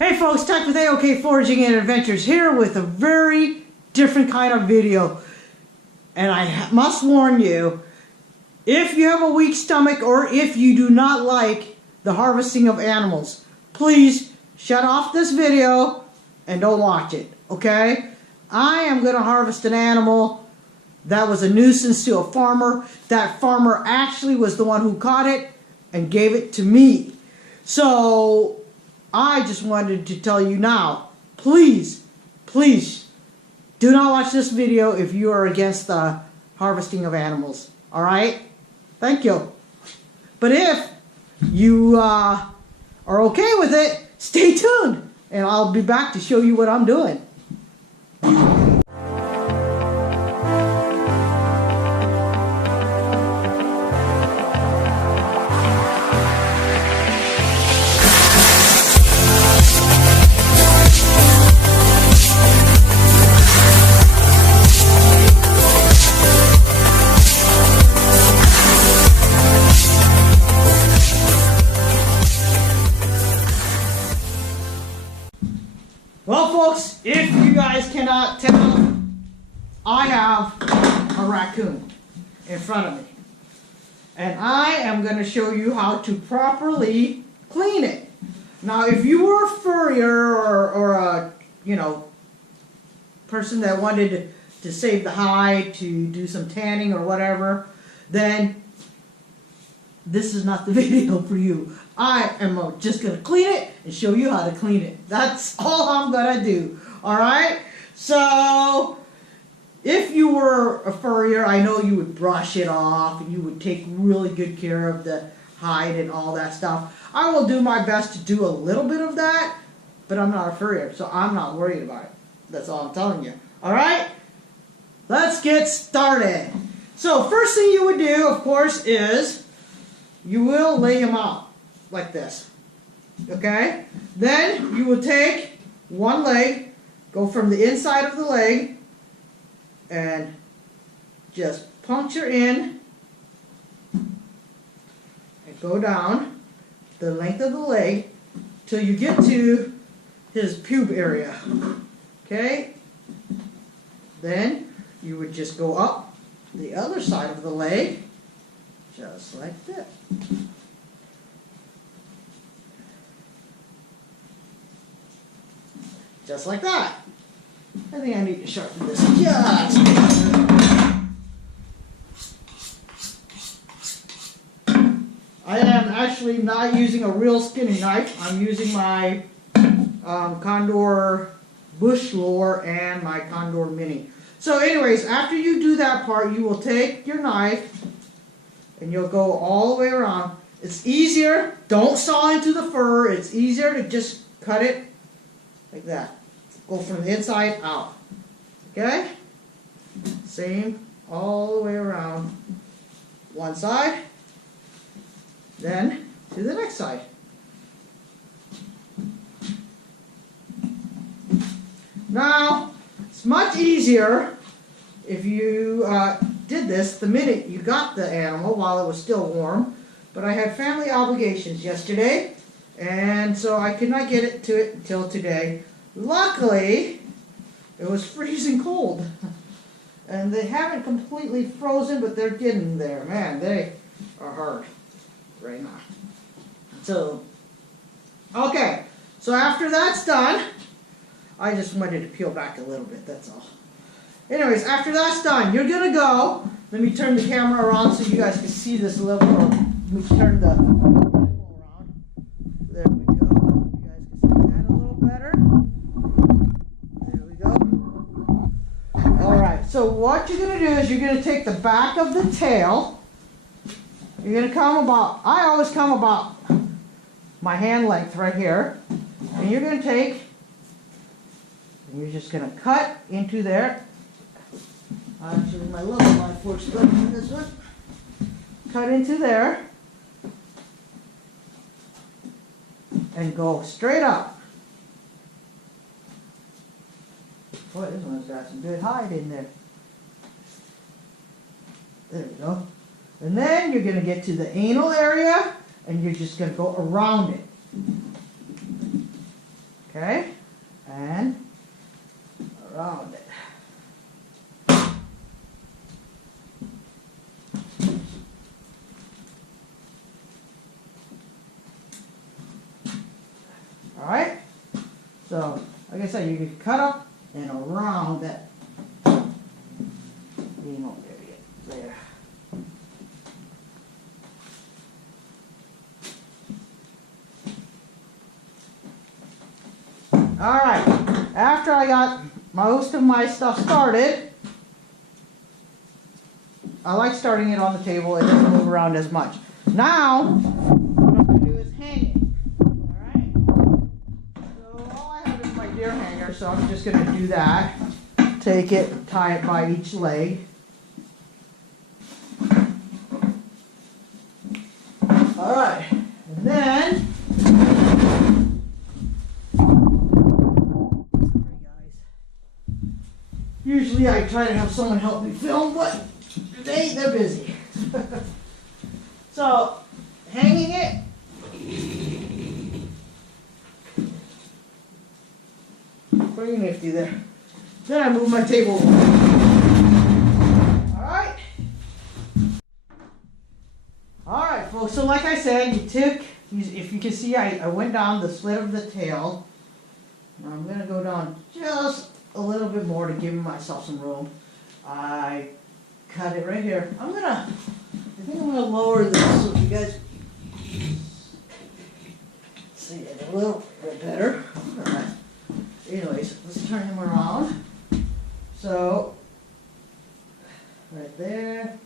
Hey folks, Thack with AOK Foraging and Adventures here with a very different kind of video. And I must warn you, if you have a weak stomach or if you do not like the harvesting of animals, please shut off this video and don't watch it, okay? I am going to harvest an animal that was a nuisance to a farmer. That farmer actually was the one who caught it and gave it to me. So I just wanted to tell you now, please do not watch this video if you are against the harvesting of animals. Alright? Thank you. But if you are okay with it, stay tuned and I'll be back to show you what I'm doing. Well folks, if you guys cannot tell, I have a raccoon in front of me. And I am going to show you how to properly clean it. Now if you were a furrier or a, person that wanted to save the hide, to do some tanning or whatever, then this is not the video for you. I am just going to clean it and show you how to clean it. That's all I'm going to do. Alright? So, if you were a furrier, I know you would brush it off and you would take really good care of the hide and all that stuff. I will do my best to do a little bit of that, but I'm not a furrier, so I'm not worried about it. That's all I'm telling you. Alright? Let's get started. So, first thing you would do, of course, is you will lay him out like this, okay? Then you will take one leg, go from the inside of the leg, and just puncture in and go down the length of the leg till you get to his pube area, okay? Then you would just go up the other side of the leg, just like this. Just like that. I think I need to sharpen this just a bit. I am actually not using a real skinny knife. I'm using my Condor Bush Lore and my Condor Mini. So anyways, after you do that part, you will take your knife and you'll go all the way around. It's easier. Don't saw into the fur. It's easier to just cut it like that. Go from the inside out. Okay? Same all the way around. One side. Then to the next side. Now, it's much easier if you did this the minute you got the animal while it was still warm. But I had family obligations yesterday, and so I could not get it to it until today. Luckily, it was freezing cold. And they haven't completely frozen, but they're getting there. Man, they are hard right now. So, okay. So after that's done, I just wanted to peel back a little bit, that's all. Anyways, after that's done, you're going to go. Let me turn the camera around so you guys can see this a little more. Let me turn the around. There we go. You guys can see that a little better. There we go. Alright, so what you're going to do is you're going to take the back of the tail. You're going to come about, I always come about my hand length right here. And you're going to take, and you're just going to cut into there. Actually, my little knife works better than this one. Cut into there. And go straight up. Boy, this one's got some good hide in there. There we go. And then you're going to get to the anal area, and you're just going to go around it. Okay, and around it. All right, so like I said, you can cut up and around that, there. All right, after I got most of my stuff started, I like starting it on the table. It doesn't move around as much. Now, what I'm going to do is hang it. All right? So all I have is my deer hanger, so I'm just going to do that. Take it, tie it by each leg. All right, and then, sorry guys, usually I try to have someone help me film, but today they're busy. So, hanging it, pretty nifty there. Then I move my table. Alright folks, so like I said, you took, if you can see, I went down the slit of the tail. Now I'm going to go down just a little bit more to give myself some room. I cut it right here. I think I'm going to lower this so you guys see it a little bit better. Alright. Anyways, let's turn him around. So, right there.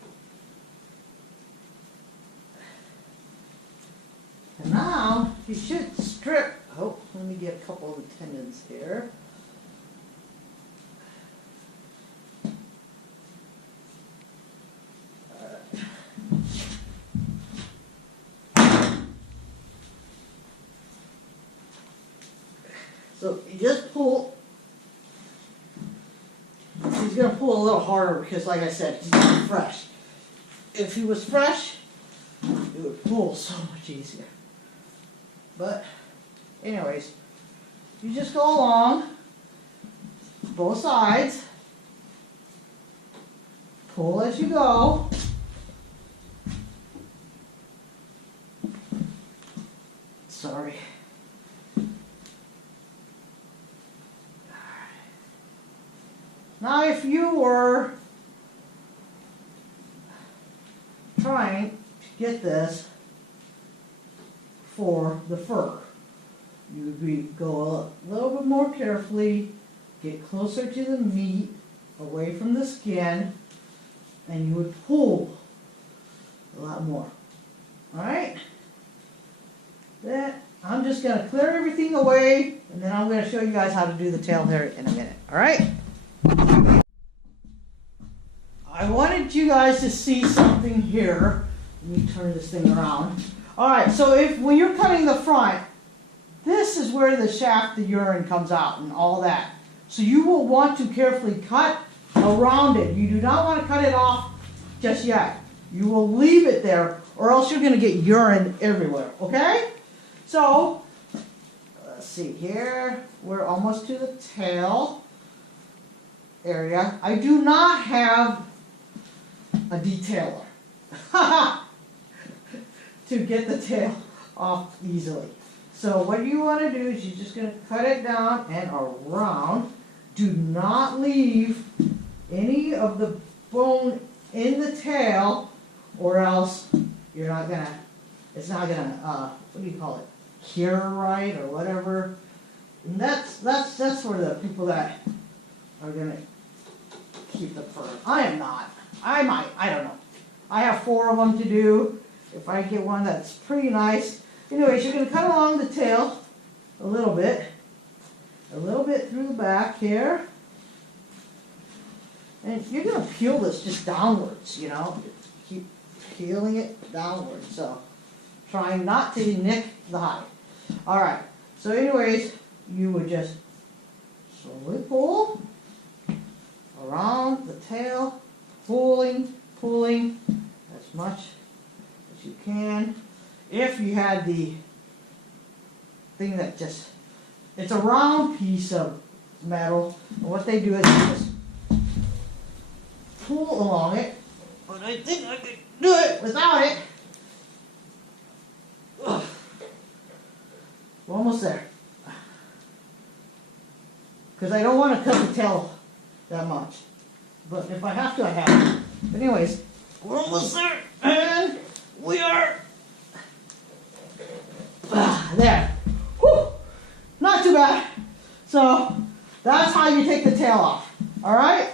And now, you should strip, oh, let me get a couple of the tendons here. So you just pull, he's going to pull a little harder because like I said, he's not fresh. If he was fresh, it would pull so much easier. But anyways, you just go along both sides, pull as you go. Sorry. Now if you were trying to get this for the fur, you would go a little bit more carefully, get closer to the meat, away from the skin, and you would pull a lot more. Alright? Then I'm just going to clear everything away, and then I'm going to show you guys how to do the tail hair in a minute. Alright? I wanted you guys to see something here. Let me turn this thing around. Alright, so when you're cutting the front, this is where the shaft, the urine comes out and all that. So you will want to carefully cut around it. You do not want to cut it off just yet. You will leave it there or else you're going to get urine everywhere, okay? So, let's see here. We're almost to the tail area. I do not have a detailer to get the tail off easily. So what you want to do is you're just going to cut it down and around. Do not leave any of the bone in the tail or else you're not going to, it's not going to, what do you call it, cure right or whatever. And that's for the people that are going to keep the fur. I am not. I might. I don't know. I have 4 of them to do. If I get one that's pretty nice. Anyways, you're going to cut along the tail a little bit through the back here. And you're going to peel this just downwards, you know. Keep peeling it downwards. So, trying not to nick the hide. Alright, so anyways, you would just slowly pull around the tail, pulling as much as you can. If you had the thing that just it's a round piece of metal. And what they do is just pull along it. But I think I could do it without it. Ugh. We're almost there. Because I don't want to cut the tail that much. But if I have to, I have to. But anyways, we're almost there. And we are there. Whew. Not too bad. So that's how you take the tail off. Alright?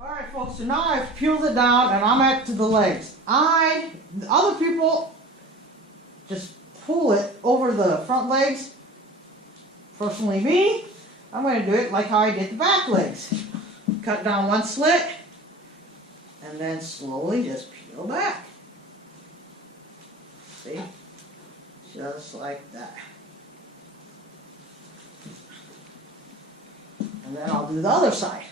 Alright folks, so now I've peeled it down and I'm at to the legs. Other people just pull it over the front legs. Personally me, I'm going to do it like how I did the back legs. Cut down one slit and then slowly just peel back. See? Just like that. And then I'll do the other side.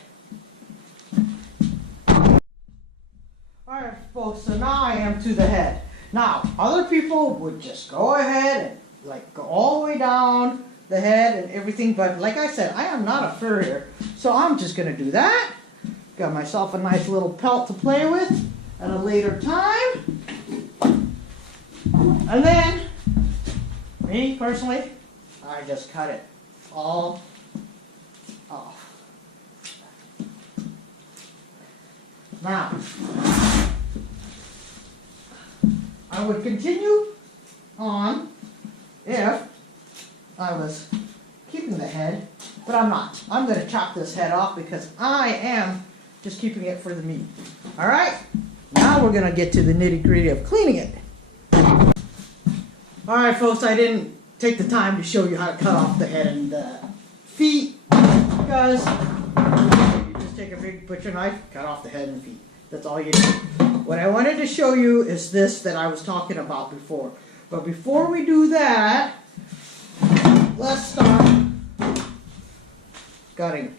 Alright folks, so now I am to the head. Now, other people would just go ahead and like go all the way down the head and everything, but like I said, I am not a furrier, so I'm just going to do that. Got myself a nice little pelt to play with at a later time. And then, me personally, I just cut it all off. Now, I would continue on if I was keeping the head, but I'm not. I'm going to chop this head off because I am just keeping it for the meat. Alright, now we're going to get to the nitty-gritty of cleaning it. Alright folks, I didn't take the time to show you how to cut off the head and the feet because you just take a big butcher knife, cut off the head and the feet. That's all you do. What I wanted to show you is this that I was talking about before. But before we do that, let's start gutting.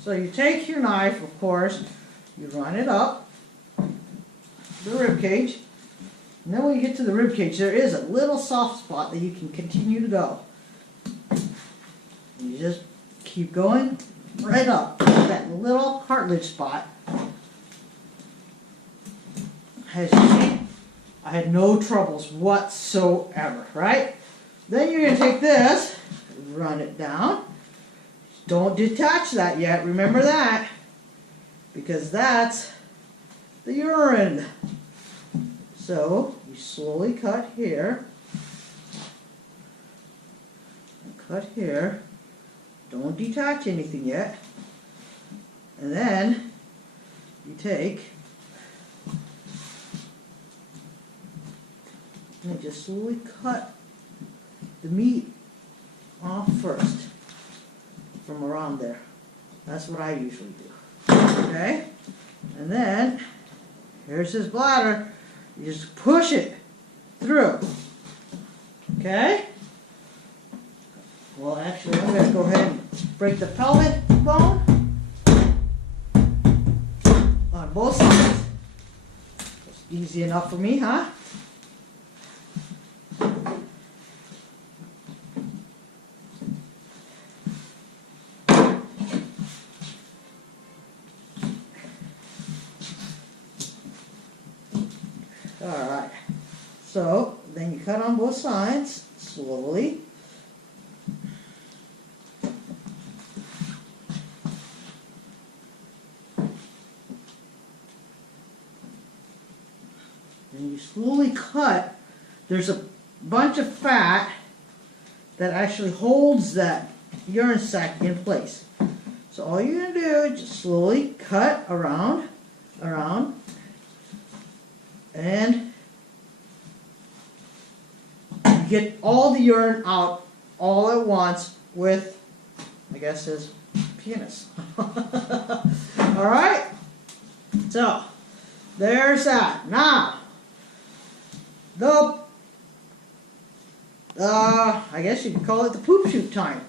So you take your knife, of course, you run it up the rib cage, and then when you get to the rib cage, there is a little soft spot that you can continue to go. You just keep going right up to that little cartilage spot. As you see, I had no troubles whatsoever, right? Then you're going to take this, run it down. Don't detach that yet, remember that, because that's the urine. So, you slowly cut here, and cut here. Don't detach anything yet. And then, you take and just slowly cut the meat off first from around there. That's what I usually do. Okay? And then, here's his bladder. You just push it through. Okay? Well, actually, I'm going to go ahead and break the pelvic bone on both sides. It's easy enough for me, huh? Alright, so then you cut on both sides slowly. And you slowly cut. There's a bunch of fat that actually holds that urine sac in place. So all you're going to do is just slowly cut around, and get all the urine out all at once with, I guess, his penis. Alright? So, there's that. Now, I guess you could call it the poop shoot time.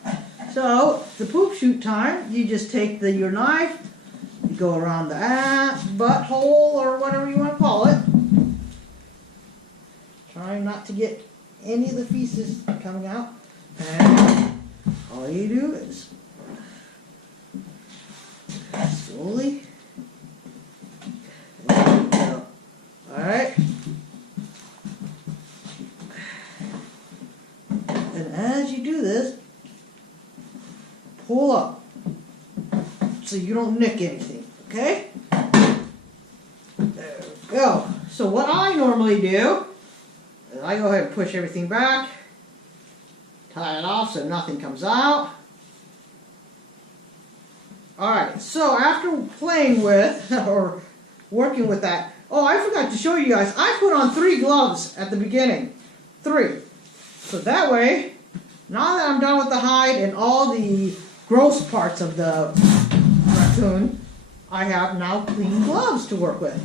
So, the poop shoot time, you just take your knife, you go around the butthole or whatever you want to call it. Trying not to get any of the feces coming out. And all you do is slowly. There you go. Alright. And as you do this, pull up so you don't nick anything, okay? There we go. So what I normally do is I go ahead and push everything back, tie it off so nothing comes out. Alright, so after playing with, or working with that, oh, I forgot to show you guys, I put on 3 gloves at the beginning. 3. So that way, now that I'm done with the hide and all the gross parts of the raccoon, I have now clean gloves to work with.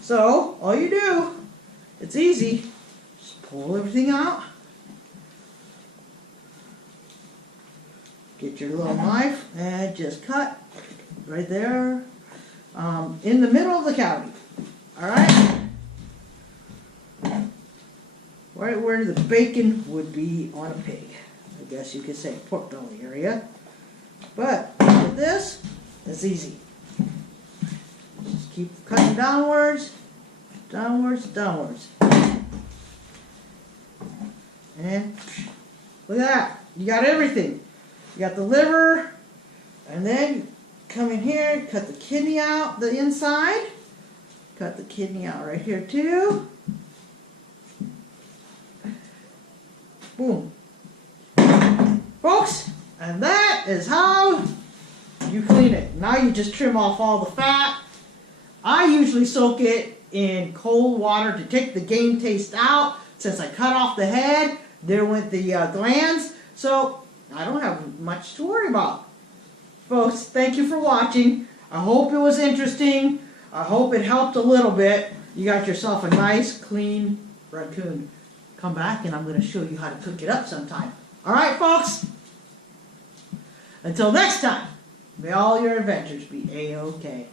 So, all you do, it's easy, just pull everything out, get your little knife and just cut right there in the middle of the cavity. Alright? Right where the bacon would be on a pig. I guess you could say pork belly area. But with this, it's easy. Just keep cutting downwards, downwards, downwards. And look at that. You got everything. You got the liver, and then come in here, cut the kidney out, the inside. Cut the kidney out right here too. Boom. Folks, and that is how you clean it. Now you just trim off all the fat. I usually soak it in cold water to take the game taste out. Since I cut off the head, there went the glands. So I don't have much to worry about. Folks, thank you for watching. I hope it was interesting. I hope it helped a little bit. You got yourself a nice, clean raccoon. Come back and I'm going to show you how to cook it up sometime. Alright, folks? Until next time, may all your adventures be A-OK.